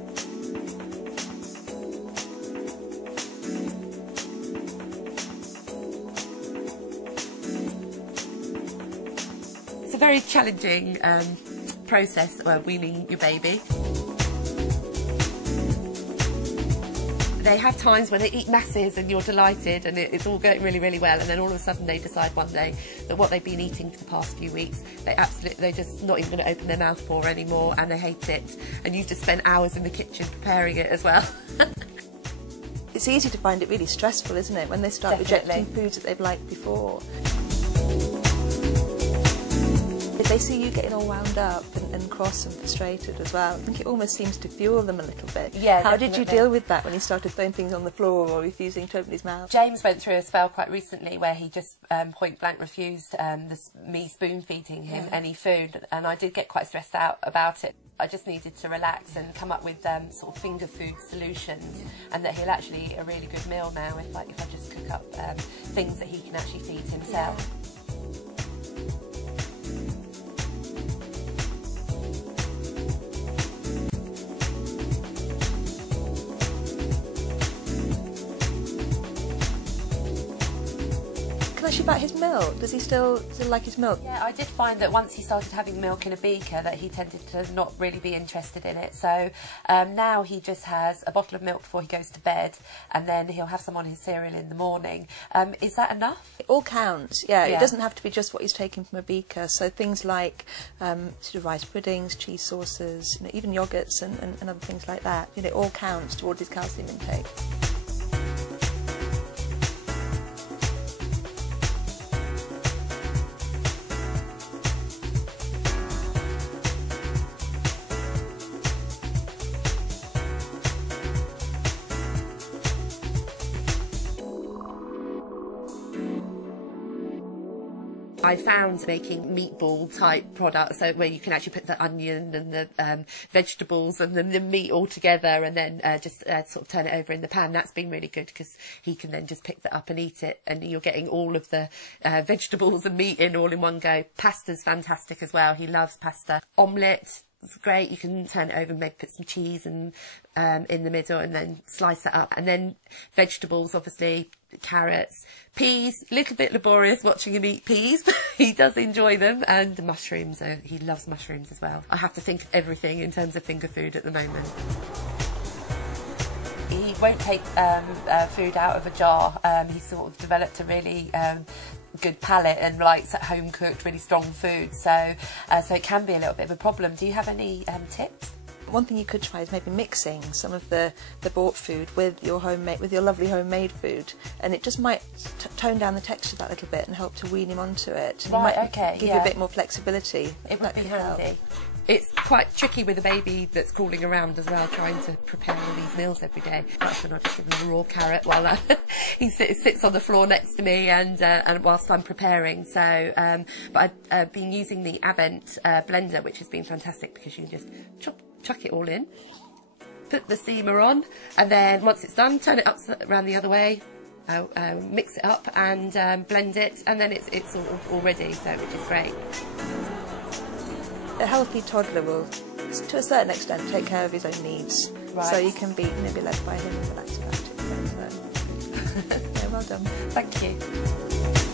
It's a very challenging process, weaning your baby. They have times when they eat masses and you're delighted and it's all going really, really well, and then all of a sudden they decide one day that what they've been eating for the past few weeks, they're just not even going to open their mouth for anymore, and they hate it, and you've just spent hours in the kitchen preparing it as well. It's easy to find it really stressful, isn't it, when they start rejecting foods that they've liked before. If they see you getting all wound up and cross and frustrated as well, I think it almost seems to fuel them a little bit. Yeah, How did you deal with that when he started throwing things on the floor or refusing to open his mouth? James went through a spell quite recently where he just point blank refused me spoon feeding him any food, and I did get quite stressed out about it. I just needed to relax and come up with sort of finger food solutions, and that he'll actually eat a really good meal now if I just cook up things that he can actually feed himself. Yeah. Can I ask you about his milk? Does he still like his milk? Yeah, I did find that once he started having milk in a beaker that he tended to not really be interested in it. So now he just has a bottle of milk before he goes to bed, and then he'll have some on his cereal in the morning. Is that enough? It all counts, yeah. It doesn't have to be just what he's taking from a beaker. So things like sort of rice puddings, cheese sauces, even yogurts and other things like that. It all counts towards his calcium intake. I found making meatball type products, so where you can actually put the onion and the vegetables and the meat all together, and then just sort of turn it over in the pan. That's been really good because he can then just pick that up and eat it, and you're getting all of the vegetables and meat in all in one go. Pasta's fantastic as well. He loves pasta. Omelette. It's great. You can turn it over and maybe put some cheese and in the middle and then slice it up. And then vegetables, obviously, carrots, peas. A little bit laborious watching him eat peas, but he does enjoy them. And mushrooms. He loves mushrooms as well. I have to think of everything in terms of finger food at the moment. He won't take food out of a jar. He's sort of developed a really good palate and likes home cooked, really strong food. So it can be a little bit of a problem. Do you have any tips? One thing you could try is maybe mixing some of the bought food with your lovely homemade food, and it just might tone down the texture that little bit and help to wean him onto it. And right, might okay, give you a bit more flexibility. It would be handy. It's quite tricky with a baby that's crawling around as well, trying to prepare all these meals every day. Often I just give him a raw carrot while he sits on the floor next to me, and whilst I'm preparing. So, but I've been using the Advent blender, which has been fantastic because you can just chuck it all in, put the steamer on, and then once it's done, turn it up around the other way, mix it up and blend it, and then it's all ready, so which is great. A healthy toddler will, to a certain extent, take care of his own needs. Right. So you can be led by him and relax about it. So, yeah, well done. Thank you.